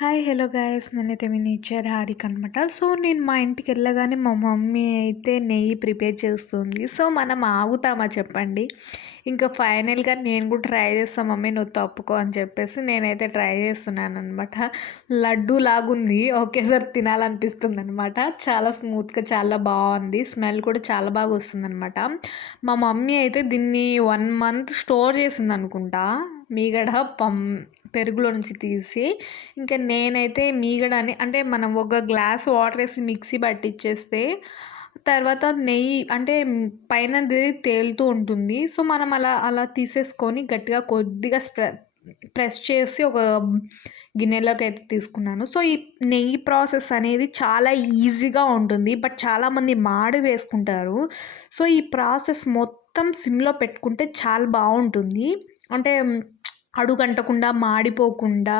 Hi hello guys, నేనైతే మీ nature Harika అనమాట. So నేను మా ఇంటికి వెళ్ళగానే మా మమ్మీ అయితే నెయ్యి ప్రిపేర్ చేస్తుంది. సో మనం ఆగుతామా చెప్పండి. ఇంకా ఫైనల్గా నేను కూడా ట్రై చేస్తాను, మమ్మీ నువ్వు తప్పుకో అని చెప్పేసి నేనైతే ట్రై చేస్తున్నాను అనమాట. లడ్డు లాగుంది, ఒకేసారి తినాలనిపిస్తుంది అనమాట. చాలా స్మూత్గా చాలా బాగుంది, స్మెల్ కూడా చాలా బాగా వస్తుంది అనమాట. మా మమ్మీ అయితే దీన్ని 1 మంత్ స్టోర్ చేసింది అనుకుంటా, మీగడ పెరుగులో నుంచి తీసి. ఇంకా నేనైతే మీగడని అంటే మనం ఒక గ్లాస్ వాటర్ వేసి మిక్సీ పట్టించేస్తే తర్వాత నెయ్యి అంటే పైనది తేలుతూ ఉంటుంది. సో మనం అలా అలా తీసేసుకొని గట్టిగా కొద్దిగా ప్రెస్ చేసి ఒక గిన్నెలోకి అయితే తీసుకున్నాను. సో ఈ నెయ్యి ప్రాసెస్ అనేది చాలా ఈజీగా ఉంటుంది, బట్ చాలామంది మాడి వేసుకుంటారు. సో ఈ ప్రాసెస్ మొత్తం సిమ్లో పెట్టుకుంటే చాలా బాగుంటుంది. అంటే అడుగంటకుండా మాడిపోకుండా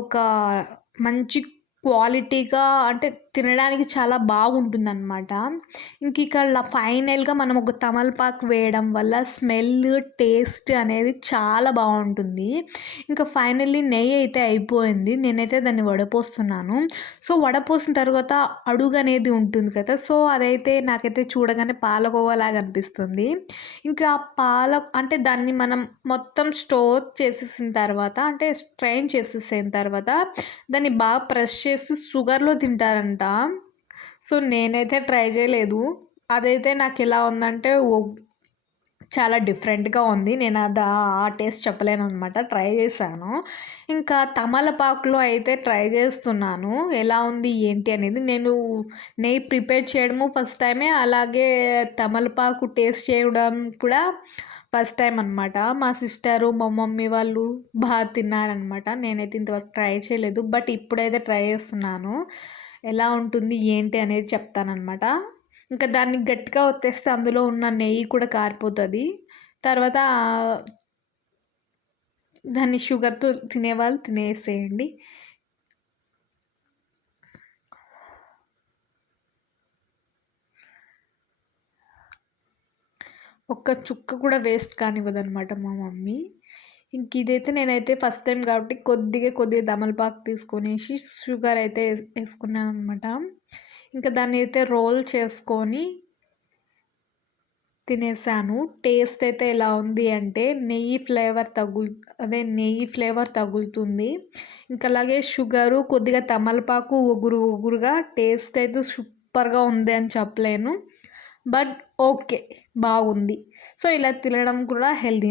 ఒక మంచి క్వాలిటీగా అంటే తినడానికి చాలా బాగుంటుందన్నమాట. ఇంక ఇక్కడ ఫైనల్గా మనం ఒక తమలపాకు వేయడం వల్ల స్మెల్ టేస్ట్ అనేది చాలా బాగుంటుంది. ఇంకా ఫైనల్లీ నెయ్యి అయితే అయిపోయింది, నేనైతే దాన్ని వడపోస్తున్నాను. సో వడపోసిన తర్వాత అడుగు అనేది ఉంటుంది కదా, సో అదైతే నాకైతే చూడగానే పాలకోవాలాగా అనిపిస్తుంది. ఇంకా అంటే దాన్ని మనం మొత్తం స్టోర్ చేసేసిన తర్వాత అంటే స్ట్రెయిన్ చేసేసిన తర్వాత దాన్ని బాగా ప్రెస్ చేసి షుగర్లో తింటారంట. సో నేనైతే ట్రై చేయలేదు. అదైతే నాకు ఎలా ఉందంటే చాలా డిఫరెంట్గా ఉంది. నేను ఆ టేస్ట్ చెప్పలేను అనమాట, ట్రై చేశాను. ఇంకా తమలపాకులో అయితే ట్రై చేస్తున్నాను, ఎలా ఉంది ఏంటి అనేది. నేను నెయ్యి ప్రిపేర్ చేయడము ఫస్ట్ టైమే, అలాగే తమలపాకు టేస్ట్ చేయడం కూడా ఫస్ట్ టైం అనమాట. మా సిస్టరు మా మమ్మీ వాళ్ళు బాగా తిన్నారనమాట. నేనైతే ఇంతవరకు ట్రై చేయలేదు, బట్ ఇప్పుడైతే ట్రై చేస్తున్నాను. ఎలా ఉంటుంది ఏంటి అనేది చెప్తానమాట. ఇంకా దాన్ని గట్టిగా ఒత్తేస్తే అందులో ఉన్న నెయ్యి కూడా కారిపోతుంది. తర్వాత దాన్ని షుగర్తో తినేవాళ్ళు తినేసేయండి. ఒక్క చుక్క కూడా వేస్ట్ కానివ్వదనమాట మా మమ్మీ. ఇంక ఇదైతే నేనైతే ఫస్ట్ టైం కాబట్టి కొద్దిగా తమలపాకు తీసుకొనేసి షుగర్ అయితే వేసుకున్నాను అనమాట. ఇంకా దాన్ని అయితే రోల్ చేసుకొని తినేసాను. టేస్ట్ అయితే ఎలా ఉంది అంటే నెయ్యి ఫ్లేవర్ తగులుతుంది. ఇంకా అలాగే షుగరు కొద్దిగా తమలపాకు ఒగురుగా టేస్ట్ అయితే సూపర్గా ఉంది అని చెప్పలేను, బట్ ఓకే బాగుంది. సో ఇలా తినడం కూడా హెల్దీనే.